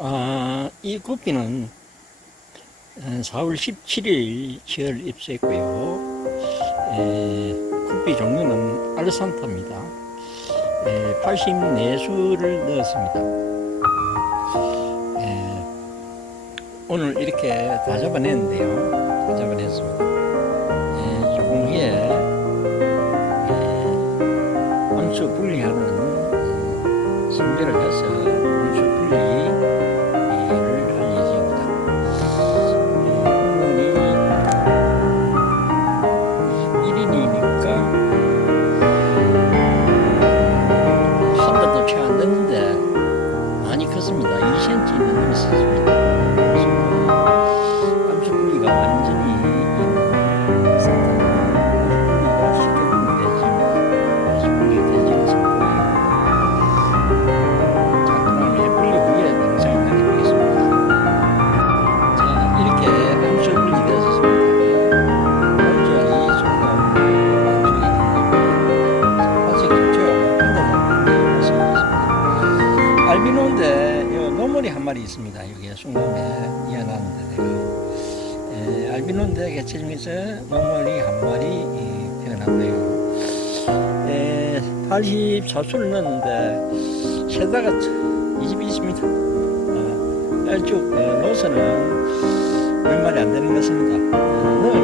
아, 이 구피는 4월 17일 지을 입수했고요. 에, 구피 종류는 알산타입니다. 에, 84수를 넣었습니다. 에, 오늘 이렇게 다 잡아냈는데요. 다 잡아냈습니다. 에, 조금 후에 에, 암수 분리하는 음, 선별을 해서 많이 컸습니다. 2cm 넘었습니 알비노인데 요 노머리 한 마리 있습니다. 여기 숭감에 이어놨는데 내가 에, 알비노인데 개체 중에서 노머리 한 마리 이, 태어났고요. 에, 84수를 넣었는데 세다가 이 집이 있습니다. 어, 쭉 어, 로스는 몇 마리 안 되는 것 같습니다. 어, 넣으면서